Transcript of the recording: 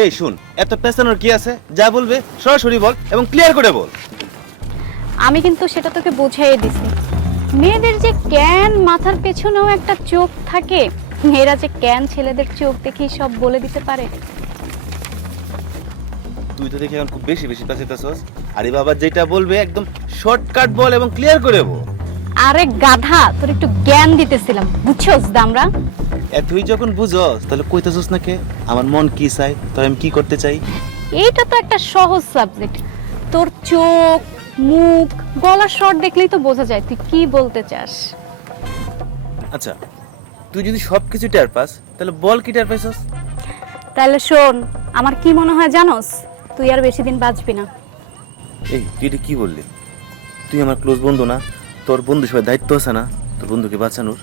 এই শুন, এত পেছানোর কি আছে? যা বলবে সরাসরি বল এবং ক্লিয়ার করে বল। আমি কিন্তু সেটা তোকে বুঝাইয়ে দিছি। মেয়েদের যে জ্ঞান মাথার পেছনেও একটা চোখ থাকে, মেয়েরা যে জ্ঞান ছেলেদের চোখ দেখেই সব বলে দিতে পারে। তুই তো দেখি এখন খুব বেশি বেশি পেঁচাইতেছস। আরে বাবা, যেটা বলবে একদম শর্টকাট বল এবং ক্লিয়ার করে বল। আরে গাধা, তোর একটু জ্ঞান দিতেছিলাম, বুঝছস দামরা? তুই যখন বুঝস তাহলে কইতেছস না কে? আমার মন কি চাই, তাই আমি কি করতে চাই। এইটা তো একটা সহজ সাবজেক্ট। তোর চোখ, মুখ, গলার স্বর দেখলেই তো বোঝা যায় তুই কি বলতে চাস। আচ্ছা, তুই যদি সবকিছু টের পাস তাহলে বল কি টের পাইছস? তাহলে শোন, আমার কি মনে হয় জানোস? তুই আর বেশি দিন বাঁচবি না। এই তুই এটা কি বললি? তুই আমার ক্লোজ বন্ধু না? তোর বন্ধু সবাই দায়িত্ব আছে না তোর বন্ধুকে বাঁচানোর?